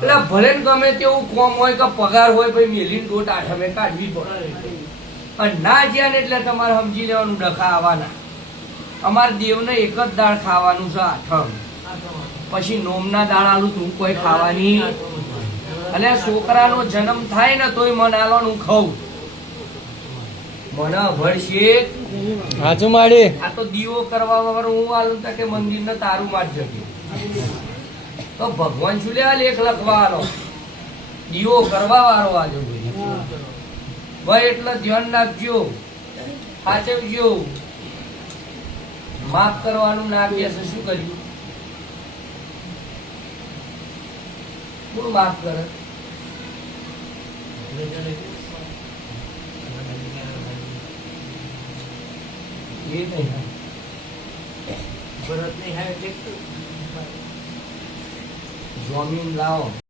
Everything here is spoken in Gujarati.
એટલે ભલે ને ગમે તેવું કોમ હોય કે પગાર હોય ભાઈ મેલીને દોટ આઠમે કાઢવી પડે અને ના જ્યાં ને એટલે તમારે સમજી લેવાનું ડખા આવવાના. અમારે દેવને એક જ દાળ ખાવાનું છે આઠમ, પછી નોમના દાળ આલું તું કોઈ ખાવાની. અને છોકરાનો જન્મ થાય ને તોય મને આલવાનું ખાઉં મને ભળશે હાચું માડી. આ તો દીવો કરવા વાળું હું આલું કે મંદિર ને તારું માર જશે તો ભગવાન શું લેવા લેખ લખવા આલો દીવો કરવા વાળો આજો ભાઈ. એટલે ધ્યાન રાખજો, સાચવજો. માફ કરવાનું ના બેસે શું કર્યું? કોણ માફ કરે? એ નહીં ભરત નહીં જમીન લાવો.